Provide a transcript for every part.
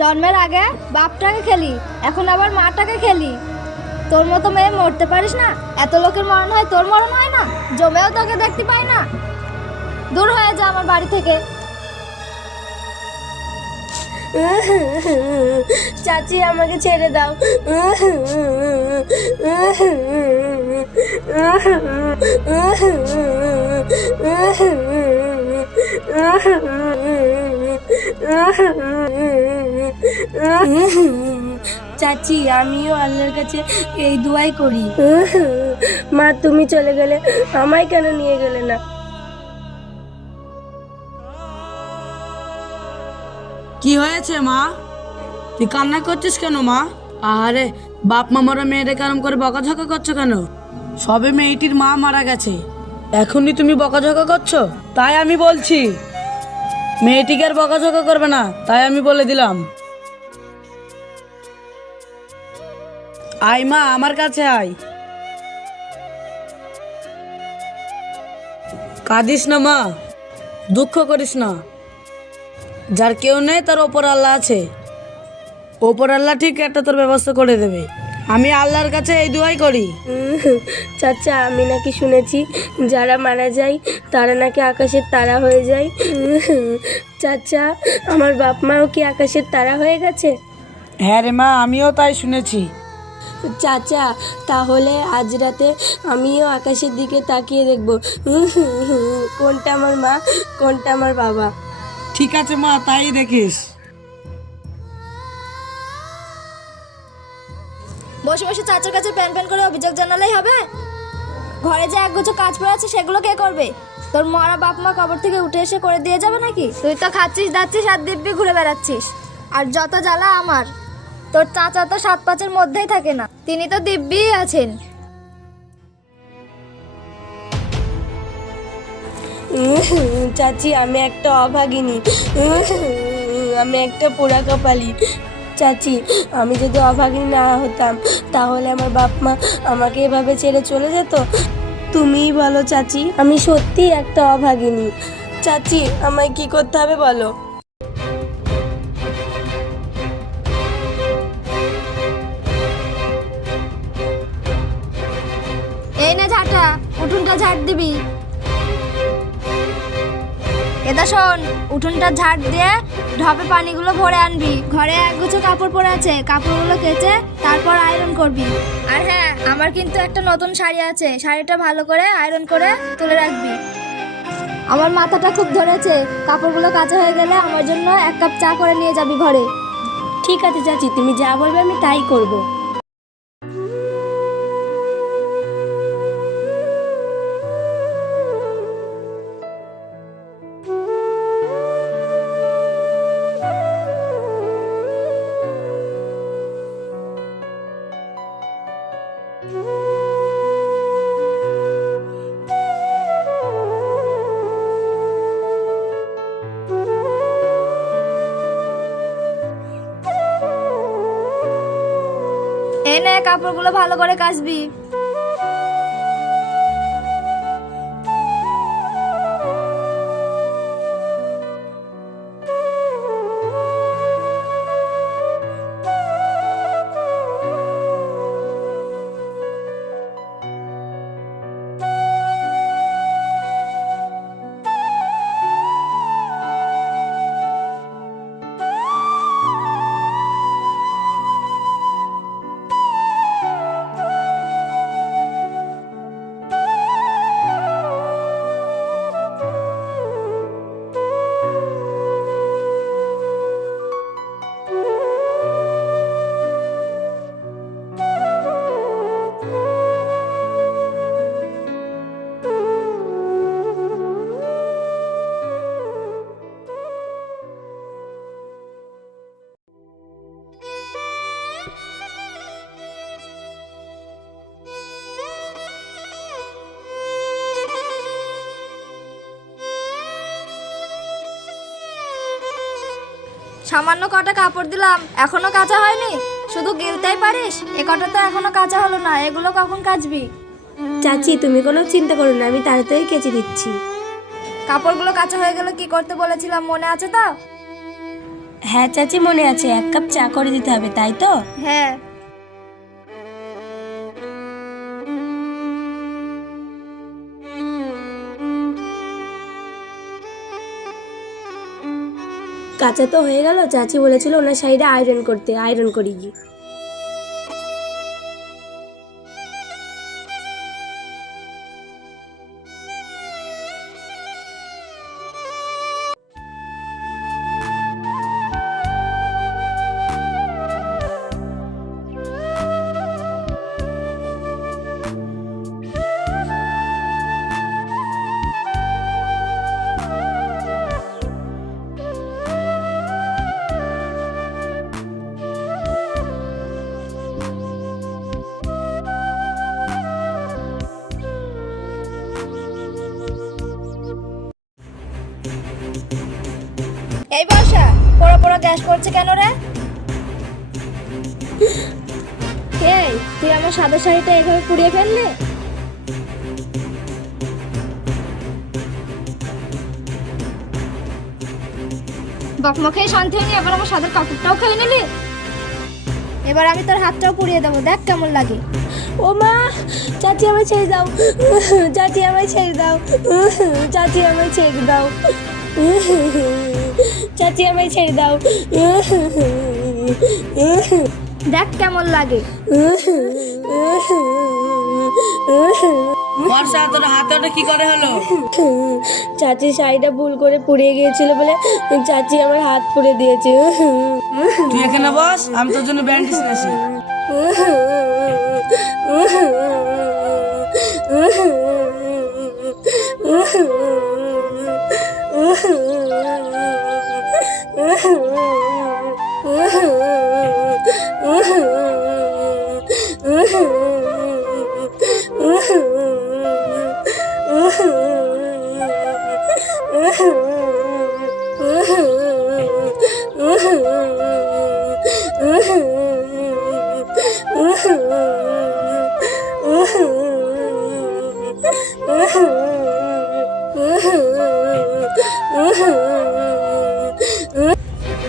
জন্মের আগে বাপটাকে খেলি, এখন আবার মাটাকে খেলি। তোর মতো মেয়ে মরতে পারিস না? এত লোকের মরণ হয়, তোর মরণ হয় না? জমেও তোকে দেখতে পাই না। দূর হয়ে যা আমার বাড়ি থেকে। চাচি আমাকে ছেড়ে দাও। চাচি আমিও আল্লাহর কাছে এই দোয়াই করি, মা তুমি চলে গেলে আমায় কেন নিয়ে গেলে না? কি হয়েছে মা? তুই কান্না করছিস কেন মা? আরে বাপ মা মরা মেয়েটা কেরম করে বকাঝকা করছো কেন? সবে মেয়েটির মা মারা গেছে, এখনই তুমি বকাঝকা করছো? তাই আমি বলছি মেয়েটিকে আর বকাঝকা করবে না, তাই আমি বলে দিলাম। আয় মা, আমার কাছে আয়। কাঁদিস না মা, দুঃখ করিস না। যার কেউ নেই তার ওপর আল্লাহ আছে, ওপর আল্লাহ ঠিক একটা তোর ব্যবস্থা করে দেবে। আমি আল্লাহর কাছে এই দোয়াই করি। চাচা আমি নাকি শুনেছি যারা মারা যায় তারা নাকি আকাশের তারা হয়ে যায়। চাচা আমার বাপ মাও কি আকাশের তারা হয়ে গেছে? হ্যাঁ রে মা, আমিও তাই শুনেছি। চাচা তাহলে আজ রাতে আমিও আকাশের দিকে তাকিয়ে দেখব কোনটা আমার মা কোনটা আমার বাবা। ঠিক আছে মা, তাই দেখিস। বসে বসে চাচার কাছে প্যান প্যান করে অভিযোগ জানালেই হবে? ঘরে যে একগুচ্ছ কাজ পড়ে আছে সেগুলো কে করবে? তোর মরা বাপ মা কবর থেকে উঠে এসে করে দিয়ে যাবে নাকি? তুই তো খাচ্ছিস দাচ্ছিস আর দিব্যি ঘুরে বেড়াচ্ছিস। আর যত জ্বালা আমার, তোর চাচা তো 7-5-এর মধ্যেই থাকে না, তিনি তো দিব্যি আছেন। চাচি আমি একটা অভাগিনী, আমি একটা পোড়া কপালি। চাচি আমি যদি অভাগিনী না হতাম তাহলে আমার বাপ মা আমাকে এভাবে ছেড়ে চলে যেত? তুমিই বলো চাচি, আমি সত্যি একটা অভাগিনী। চাচি আমায় কি করতে হবে বলো? এই নে ঝাঁটা, উঠোনটা ঝাড় দিবি। এটা শোন, উঠোনটা ঝাড় দিয়ে ঢপে পানিগুলো ভরে আনবি। ঘরে একগুচ্ছ কাপড় পরে আছে, কাপড়গুলো কেচে তারপর আয়রন করবি। আর হ্যাঁ, আমার কিন্তু একটা নতুন শাড়ি আছে, শাড়িটা ভালো করে আয়রন করে তুলে রাখবি। আমার মাথাটা খুব ধরেছে, কাপড়গুলো কাঁচা হয়ে গেলে আমার জন্য 1 কাপ চা করে নিয়ে যাবি ঘরে। ঠিক আছে চাচি, তুমি যা বলবে আমি তাই করব। এই নে, কাপড়গুলো ভালো করে কাচবি। সামান্য কটা কাপড় দিলাম, এখনো কাঁচা হয়নি? শুধু গিলতেই পারিস? এ কটা তো এখনো কাঁচা হলো না, এগুলো কখন কাচবি? চাচি তুমি কোনো চিন্তা করো না, আমি তাড়াতাড়ি কেচে দিচ্ছি। কাপড়গুলো কাঁচা হয়ে গেলে কি করতে বলেছিলাম মনে আছে তো? হ্যাঁ চাচি মনে আছে, 1 কাপ চা করে দিতে হবে, তাই তো? হ্যাঁ। কাঁচা তো হয়ে গেল, চাচি বলেছিল ওনার শাড়িটা আয়রন করতে, আয়রন করি গিয়ে। এই বর্ষা, পোড়া পোড়া গ্যাস করছে কেন রে? এই, তুই আমার সাদা শাড়িটা এভাবে পুড়িয়ে ফেললি? বকমা খেয়ে শান্তি হয়নি, এবার আমার সাদা কাপড়টাও খেয়ে নিলি। এবার আমি তোর হাতটাও পুড়িয়ে দেবো, দেখ কেমন লাগে। ও মা, চাচি আমায় ছেড়ে দাও, চাচি আমায় ছেড়ে দাও, চাচি আমায় ছেড়ে দাও, চাচি আমায় ছেড়ে দাও, দেখ কেমন লাগে। বর্ষা, তোর হাতে ওটা কি করে হলো? চাচি শাড়িটা ভুল করে পুড়িয়ে গিয়েছিল বলে চাচি আমার হাত পুড়ে দিয়েছে। তুই এখানে বস, আমি তোর জন্য ব্যান্ডেজ নিয়েছি।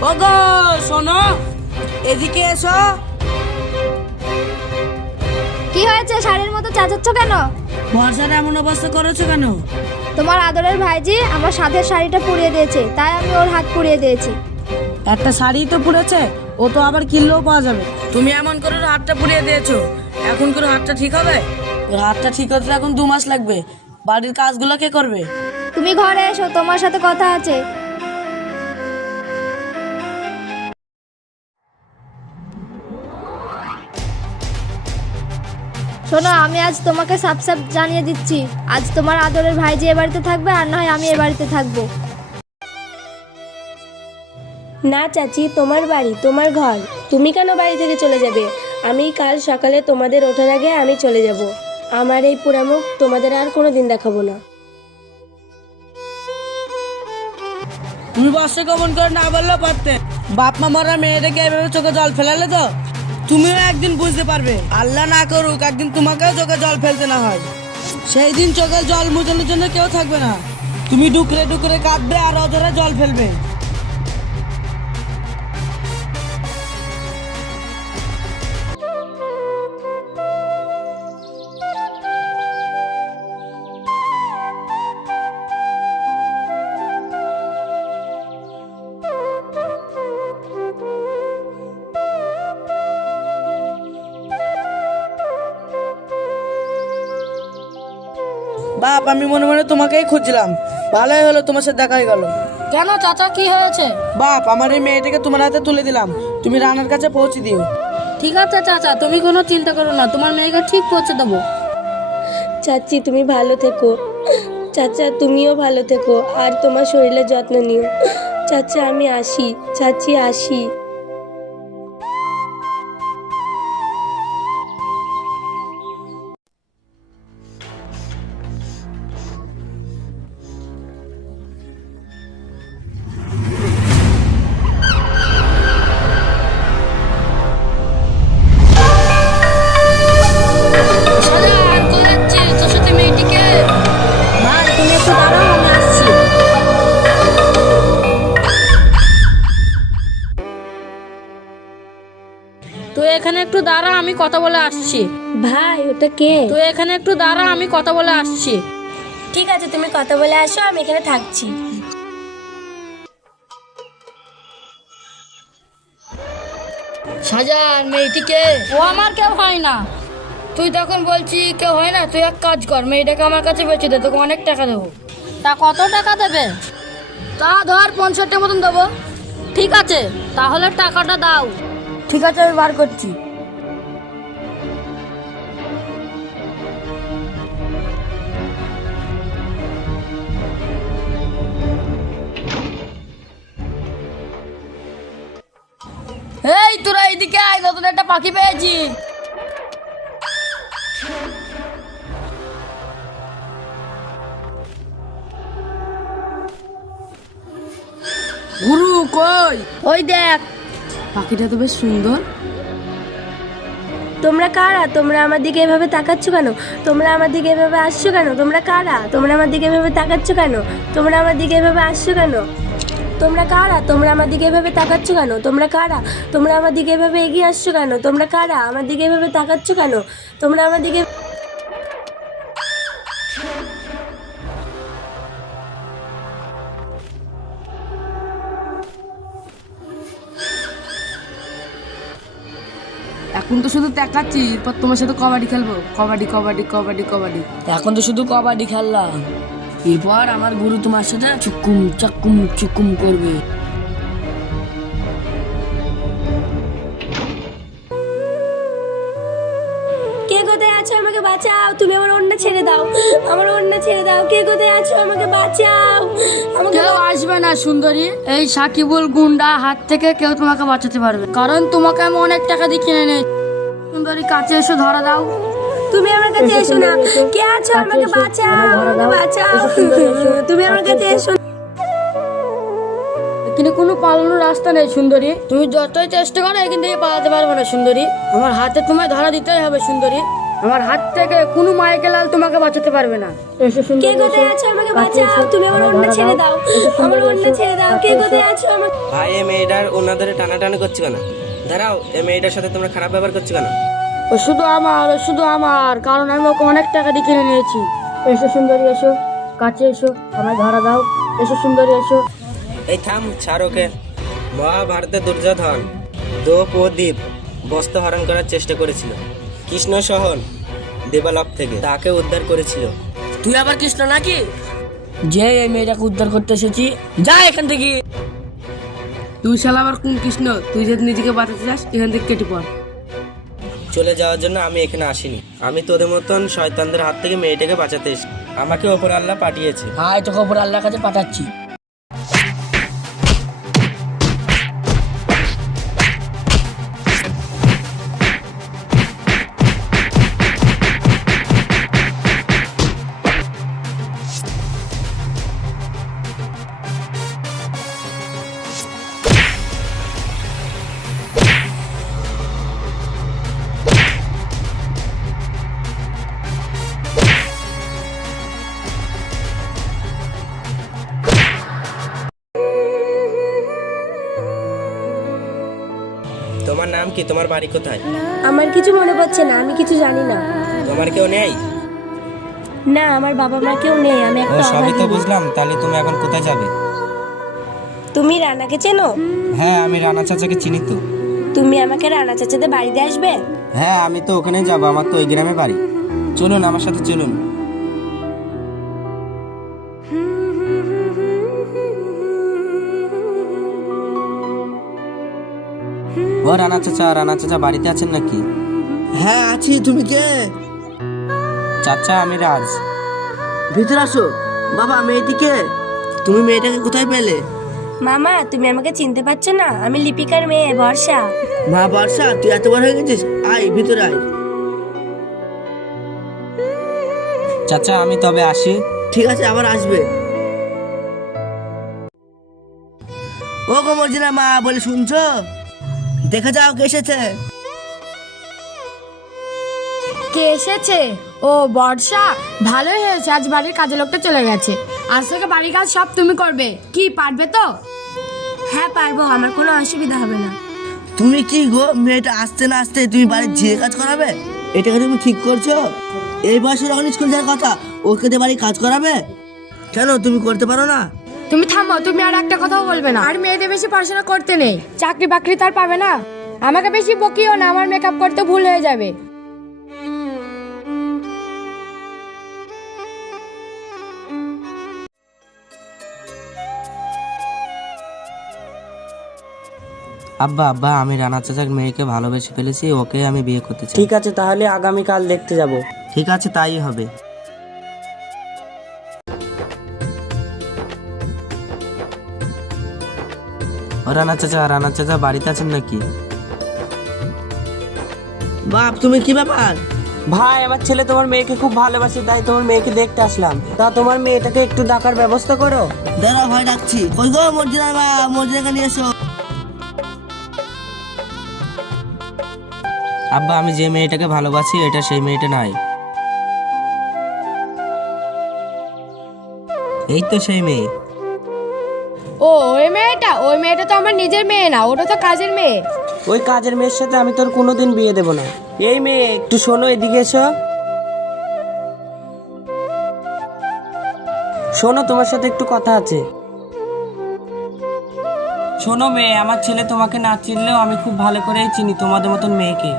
ওগো শোনো, এদিকে এসো। কি হয়েছে, শাড়ির মতো চাচাচ্ছ কেন? বর্ষার এমন অবস্থা করেছো কেন? তোমার আদরের ভাইজি আমার সাথের শাড়িটা পুড়িয়ে দিয়েছে, তাই আমি ওর হাত পুড়িয়ে দিয়েছি। একটা শাড়ি তো পুড়েছে, ও তো আবার কিনলেও পাওয়া যাবে। তুমি এমন করে ওর হাতটা পুড়িয়ে দিয়েছো, এখন করে হাতটা ঠিক হবে? ওর হাতটা ঠিক হতে এখন 2 মাস লাগবে। বাড়ির কাজগুলো কে করবে? তুমি ঘরে এসো, তোমার সাথে কথা আছে। শোনো, আমি আজ তোমাকে সাপ সাপ জানিয়ে দিচ্ছি, আজ তোমার আদরের ভাইজি এ বাড়িতে থাকবে, আর নয় আমি এ বাড়িতে থাকবো। না চাচি, তোমার বাড়ি, তোমার ঘর, তুমি কেন বাড়ি থেকে চলে যাবে? আমি কাল সকালে তোমাদের ওঠার আগে আমি চলে যাব। আমার এই পোড়ামুখ তোমাদের আর কোনো দিন দেখাবো না। তুমি বসে কমন করে না বললেও পারতে। বাপ মা মরা মেয়েটাকে এভাবে চোখে জল ফেলালে তো তুমিও একদিন বুঝতে পারবে। আল্লাহ না করুক একদিন তোমাকেও চোখে জল ফেলতে না হয়, সেই দিন চোখে জল মুছানোর জন্য কেউ থাকবে না। তুমি ডুকরে ডুকরে কাঁদবে আর অধরে জল ফেলবে। বাপ, আমি মনে মনে তোমাকেই খুঁজছিলাম, ভালোই হলো তোমার সাথে দেখা হয়ে গেল। কেন চাচা, কি হয়েছে? বাপ, আমার এই মেয়েটাকে তোমার হাতে তুলে দিলাম, তুমি রানার কাছে পৌঁছে দিও। ঠিক আছে চাচা, তুমি কোনো চিন্তা করো না, তোমার মেয়েকে ঠিক পৌঁছে দেবো। চাচি তুমি ভালো থেকো, চাচা তুমিও ভালো থেকো, আর তোমার শরীরের যত্ন নিও। চাচা আমি আসি, চাচি আসি। তুমি একটু দাঁড়াও, আমি আসছি। আমি কথা বলে আসছি। ভাই ওটা কে? তুই এখানে একটু দাঁড়া, আমি কথা বলে আসছি। ঠিক আছে, তুমি কথা বলে আসো, আমি এখানে থাকছি। শাহজাহান মেয়েটিকে ও আমার কেউ হয় না। তুই তখন বলছি কেউ হয় না, তুই এক কাজ কর, মেয়েটাকে আমার কাছে বেঁচে দে, তোকে অনেক টাকা দেবো। তা কত টাকা দেবে? তা ধর 50 মতন দেবো। ঠিক আছে, তাহলে টাকাটা দাও। ঠিক আছে, আমি বার করছি। এই তোরা এইদিকে আয়, নতুন একটা পাখি পেয়েছি। গুরু কই? ওই দেখ, পাখিটা তো বেশ সুন্দর। তোমরা কারা? তোমরা আমার দিকে এভাবে তাকাচ্ছ কেন? তোমরা আমার দিকে এভাবে আসছো কেন? তোমরা কারা? তোমরা আমার দিকে এভাবে তাকাচ্ছ কেন? তোমরা আমার দিকে এভাবে আসছো কেন? তোমরা কারা? তোমরা আমার দিকে এভাবে তাকাচ্ছ কেন? তোমরা কারা? তোমরা আমার দিকে এভাবে এগিয়ে আসছো কেন? তোমরা কারা? আমার দিকে এভাবে তাকাচ্ছ কেন? তোমরা আমার দিকে এখন তো শুধু দেখাচ্ছি, এরপর তোমার সাথে কবাডি খেলবো। কবাডি কবাডি কবাডি কবাডি। এখন তো শুধু কবাডি খেললাম, এরপর আমার গুরু তোমার সাথে চুকুম চাকুম চুকুম করবে। কে কোথায় আছো? আমাকে বাঁচাও! তুমি আমার ওড়না ছেড়ে দাও, আমার ওড়না ছেড়ে দাও। কে কোথায় আছো? আমাকে বাঁচাও! আমাকে কেউ আসবে না সুন্দরী, এই সাকিবুল গুন্ডা হাত থেকে কেউ তোমাকে বাঁচাতে পারবে, কারণ তোমাকে আমি অনেক টাকা দিয়ে কিনে নেই। সুন্দরী কাছে এসে ধরা দাও। তুমি আমার কাছে এসো না। কে আছো? আমাকে বাঁচাও, আমাকে বাঁচাও। তুমি আমার কাছে এসো। এখানে কোনো পালানোর রাস্তা নেই সুন্দরী, তুমি যতই চেষ্টা করো এখান থেকে পালাতে পারবে না সুন্দরী। আমার হাতে তোমায় ধরা দিতেই হবে সুন্দরী, আমার হাত থেকে কোনো মাইকেলাল তোমাকে বাঁচাতে পারবে না। এসো কে সুন্দরী, কোথায় আছো? আমাকে বাঁচাও। তুমি আমার ওড়না ছেড়ে দাও, আমার ওড়না ছেড়ে দাও। কে কোথায় আছো? আমাকে ভাই এই মেয়েটার ওনাদের টানাটানি করছে কেন? দাঁড়াও, এই মেয়েটার সাথে তোমরা খারাপ ব্যবহার করছো কেন? ও শুধু আমার, ও শুধু আমার, কারণ আমি ওকে অনেক টাকা দিয়ে কিনে নিয়েছি। এসো সুন্দরী, এসো কাছে এসো, আমায় ধরা দাও। এসো সুন্দরী, এসো। এই থাম, ছাড় ওকে। মহাভারতে দুর্যোধন দোপ ও দ্বীপ বস্ত্র হরণ করার চেষ্টা করেছিল। কৃষ্ণ সহন দেবালক থেকে তাকে উদ্ধার করেছিল। তুই আবার কৃষ্ণ নাকি? যে এই মেয়েটাকে উদ্ধার করতে এসেছি, যা এখান থেকে। তুই শালা আবার কোন কৃষ্ণ? তুই যদি নিজেকে বাঁচাতে চাস এখান থেকে কেটে পড়। চলে যাওয়ার জন্য আমি এখানে আসিনি, আমি তোদের মতন শয়তানদের হাত থেকে মেয়েটাকে বাঁচাতে এসেছি। আমাকে ওপর আল্লাহ পাঠিয়েছে। হাই, তোকে ওপর আল্লাহর কাছে পাঠাচ্ছি। তোমার নাম কি? তোমার বাড়ি কোথায়? আমার কিছু মনে পড়ছে না, আমি কিছু জানি না। তোমার কেউ নেই? না, আমার বাবা মা কেউ নেই, আমি ও একটা সবই তো অভাগী। বুঝলাম, তাহলে তুমি এখন কোথায় যাবে? তুমি রানাকে চেনো? হ্যাঁ, আমি রানা চাচাকে চিনি তো। তুমি আমাকে রানা চাচাদের বাড়িতে আসবে? হ্যাঁ, আমি তো ওখানে যাবো, আমার তো ওই গ্রামে বাড়ি। চলুন আমার সাথে, চলুন। ও রানা চাচা, রানা চাচা বাড়িতে আছেন নাকি? হ্যাঁ আছি, তুমি কে? চাচা আমি রাজ। ভিতরে আসো। বাবা, মেয়েটিকে? তুমি মেয়েটাকে কোথায় পেলে? মামা, তুমি আমাকে চিনতে পারছো না? আমি লিপিকার মেয়ে বর্ষা। মা বর্ষা, তুই এত বড় হয়ে গেছিস? আয় ভিতরে আয়। চাচা আমি তবে আসি। ঠিক আছে, আবার আসবে। ও গো মর্জিনা মা, বলে শুনছো? দেখে যাও কে এসেছে। কে এসেছে? ও বর্ষা, ভালোই হয়েছে, আজ বাড়ির কাজের লোকটা চলে গেছে। আজ থেকে বাড়ির কাজ সব তুমি করবে, কি পারবে তো? হ্যাঁ পারবো, আমার কোনো অসুবিধা হবে না। তুমি কি গো, মেয়েটা আসতে না আসতে তুমি বাড়ির ঝিয়ে কাজ করাবে? এটাকে তুমি ঠিক করছো? এই বয়সে যখন স্কুল যাওয়ার কথা, ওকে দিয়ে বাড়ি কাজ করাবে? কেন তুমি করতে পারো না? তুমি থামো, তুমি আর একটা কথাও বলবে না। আর মেয়েদের বেশি পড়াশোনা করতে নেই, চাকরি বাকরি তার পাবে না। আমাকে বেশি বকিও না, আমার মেকআপ করতে ভুল হয়ে যাবে। আব্বা আব্বা, আমি রানা চাচার মেয়েকে ভালোবেসে ফেলেছি, ওকে আমি বিয়ে করতে চাই। ঠিক আছে, তাহলে আগামীকাল দেখতে যাব। ঠিক আছে, তাই হবে। ও রানা চাচা বাড়িতে আছেন নাকি? বাপ, তুমি কি ব্যাপার? ভাই, আমার ছেলে তোমার মেয়েকে খুব ভালোবাসে, তাই তোমার মেয়েকে দেখতে আসলাম। তা তোমার মেয়েটাকে একটু ডাকার ব্যবস্থা করো। দাঁড়াও ভাই, ডাকছি। কই গো মর্জিনা মা, মর্জিনাকে নিয়ে এসো। আব্বা, আমি যে মেয়েটাকে ভালোবাসি এটা সেই মেয়েটা নাই। এই তো সেই মেয়ে। ও ওই মেয়েটা তো আমার নিজের মেয়ে না, ওটা তো কাজের মেয়ে। ওই কাজের মেয়ের সাথে আমি তোর কোনোদিন বিয়ে দেব না। এই মেয়ে, একটু শোনো, এদিকে এসো। শোনো, তোমার সাথে একটু কথা আছে। শোনো মেয়ে, আমার ছেলে তোমাকে না চিনলেও আমি খুব ভালো করেই চিনি তোমাদের মতন মেয়েকে।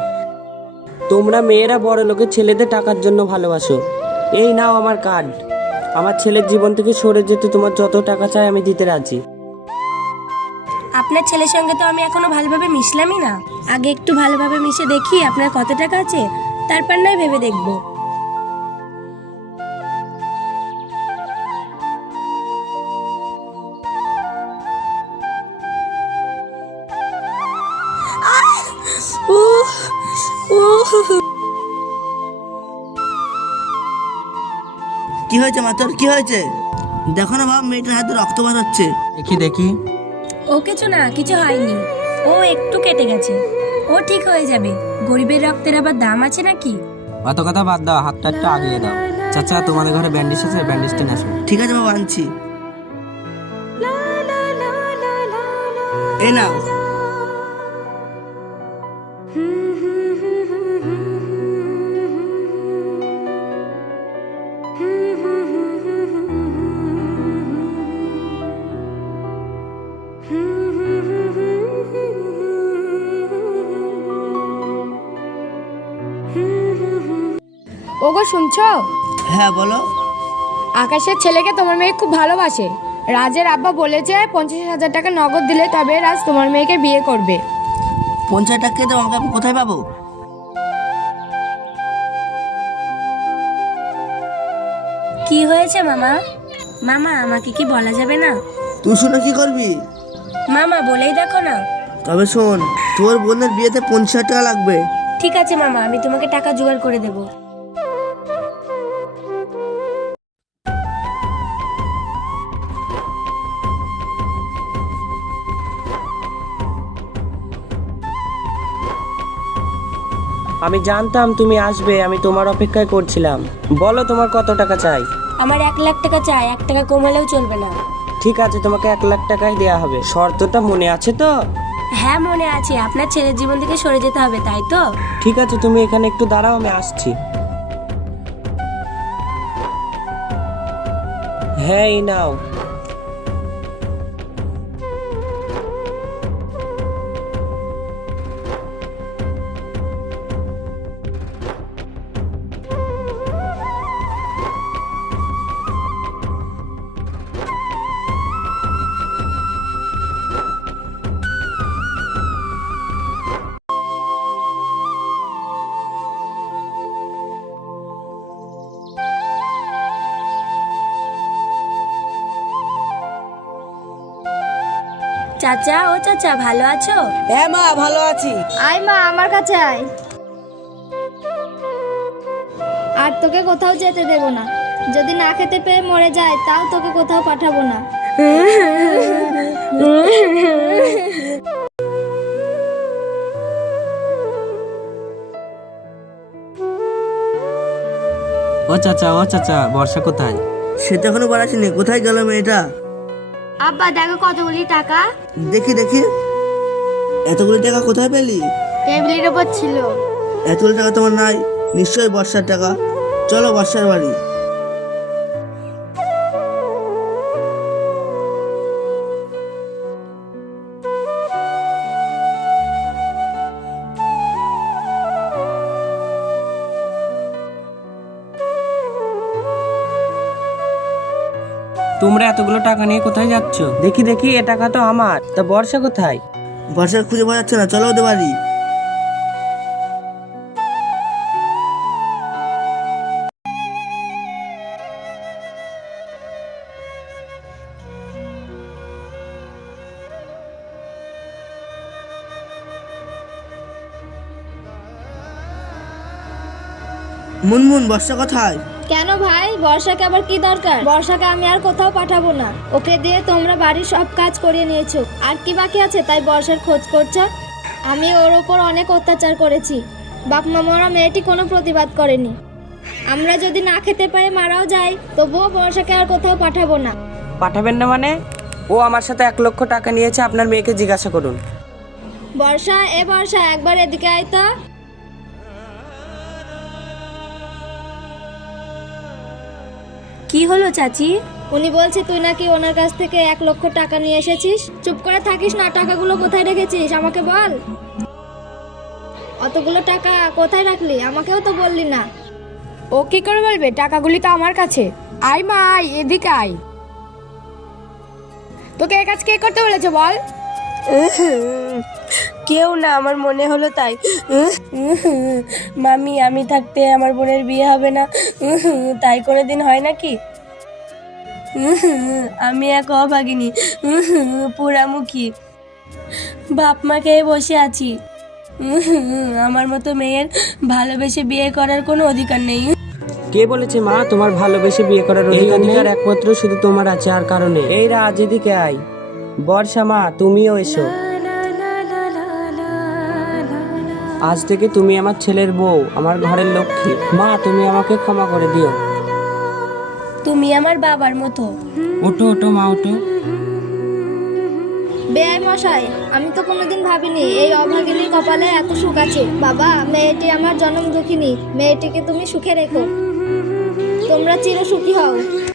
তোমরা মেয়েরা বড় লোকের ছেলেদের টাকার জন্য ভালোবাসো। এই নাও আমার কার্ড। আমার ছেলের জীবন থেকে সরে যেতে তোমার যত টাকা চাই আমি দিতে রাজি। আপনার ছেলের সঙ্গে তো আমি এখনো ভালোভাবে মিশলামই না। আগে একটু ভালোভাবে মিশে দেখি আপনার কত টাকা আছে, তারপর নয় ভেবে দেখবো। কি হয়েছে মা, তোর কি হয়েছে? দেখো না বাবা, মেয়েটার হাতে রক্ত বার হচ্ছে। দেখি। ও কিছু না, কিছু হয়নি। ও একটু কেটে গেছে, ও ঠিক হয়ে যাবে। গরিবের রক্তের আবার দাম আছে নাকি? অত কথা বাদ দাও, হাতটা একটু আগিয়ে দাও। চাচা, তোমাদের ঘরে ব্যান্ডেজ আছে? ব্যান্ডেজটা নিয়ে আসো। ঠিক আছে বাবা, আনছি। এই নাও। ওগো শুনছো? হ্যাঁ বলো। আকাশের ছেলেকে তোমার মেয়ে খুব ভালোবাসে। রাজের আব্বা বলেছে 50,000 টাকা নগদ দিলে তবে রাজ তোমার মেয়েকে বিয়ে করবে। 50 টাকা তো আমাকে আমি কোথায় পাবো? কি হয়েছে মামা? মামা, আমাকে কি বলা যাবে না? তুই শুনে কি করবি? মামা, বলেই দেখো না। তবে শোন, তোর বোনের বিয়েতে 50 টাকা লাগবে। ঠিক আছে মামা, আমি তোমাকে টাকা জোগাড় করে দেবো। আমি জানতাম তুমি আসবে, আমি তোমার অপেক্ষায় করছিলাম। বলো তোমার কত টাকা চাই? আমার 1 লাখ টাকা চাই, 1 টাকা কম হলেও চলবে না। ঠিক আছে, তোমাকে 1 লাখ টাকাই দেয়া হবে। শর্তটা মনে আছে তো? হ্যাঁ মনে আছে, আপনার ছেলের জীবন থেকে সরে যেতে হবে, তাই তো? ঠিক আছে, তুমি এখানে একটু দাঁড়াও, আমি আসছি। হ্যাঁ, এই নাও। চাচা, ও চাচা, ভালো আছো? হ্যাঁ মা, ভালো আছি। আয় মা, আমার কাছে আয়। আর তোকে কোথাও যেতে দেব না। যদি না খেতে পেয়ে মরে যায় তাও তোকে কোথাও পাঠাবো না। ও চাচা, বর্ষা কোথায়? সে তো এখনো বাড়ি আসেনি। কোথায় গেল মেয়েটা? আব্বা দেখো কতগুলি টাকা। দেখি দেখি। এতগুলো টাকা কোথায় পেলি? টেবিলের ওপর ছিল। এতগুলো টাকা তোমার নাই, নিশ্চয়ই বর্ষার টাকা। চলো বর্ষার বাড়ি। তোমরা এতগুলো টাকা নিয়ে কোথায় যাচ্ছ? দেখি দেখি, এ টাকা তো আমার। তা বর্ষা কোথায়? বর্ষা খুঁজে পাওয়া যাচ্ছে না, চলো ওদের বাড়ি। মুনমুন, বর্ষা কোথায়? কেন ভাই, বর্ষাকে আবার কি দরকার? বর্ষাকে আমি আর কোথাও পাঠাবো না। ওকে দিয়ে তোমরা বাড়ির সব কাজ করিয়ে নিয়েছো, আর কি বাকি আছে তাই বর্ষার খোঁজ করছো? আমি ওর ওপর অনেক অত্যাচার করেছি। বাপ মামারা মেয়েটি কোনো প্রতিবাদ করেনি। আমরা যদি না খেতে পাই মারাও যাই, তবুও বর্ষাকে আর কোথাও পাঠাবো না। পাঠাবেন না মানে? ও আমার সাথে 1 লক্ষ টাকা নিয়েছে, আপনার মেয়েকে জিজ্ঞাসা করুন। বর্ষা, এ বর্ষা, একবার এদিকে আয় তো। কি হলো চাচি? উনি বলছে তুই নাকি ওনার কাছ থেকে 1 লক্ষ টাকা নিয়ে এসেছিস। চুপ করে থাকিস না, টাকাগুলো কোথায় রেখেছিস আমাকে বল। অতগুলো টাকা কোথায় রাখলি আমাকেও তো বললি না। ও কি করে বলবে? টাকাগুলি তো আমার কাছে। আয় মা, আয় এদিকে আয়। তোকে এই কাজ কে করতে বলেছে বল? কেউ না, আমার মনে হলো তাই। মামি, আমি থাকতে আমার বোনের বিয়ে হবে না, তাই কোনোদিন হয় নাকি? আমি এক অভাগিনী, পোড়ামুখী, বাপ মাকে বসে আছি। আমার মতো মেয়ের ভালোবেসে বিয়ে করার কোনো অধিকার নেই। কে বলেছে মা তোমার ভালোবেসে বিয়ে করার অধিকার একমাত্র শুধু তোমার আছে, আর কারণে? এই রাজ, এদিকে আয়। বর্ষা মা, তুমিও এসো। আজ থেকে তুমি আমার ছেলের বউ, আমার ঘরের লক্ষ্মী। মা, তুমি আমাকে ক্ষমা করে দিও। তুমি আমার বাবার মতো। ওঠো ওঠো মা, ওঠো। বেআই মশাই, আমি তো কোনোদিন ভাবিনি এই অভাগিনীর কপালে এত সুখ আছে। বাবা, মেয়েটি আমার জন্ম দুঃখিনী, মেয়েটিকে তুমি সুখে রেখো। তোমরা চির সুখী হও।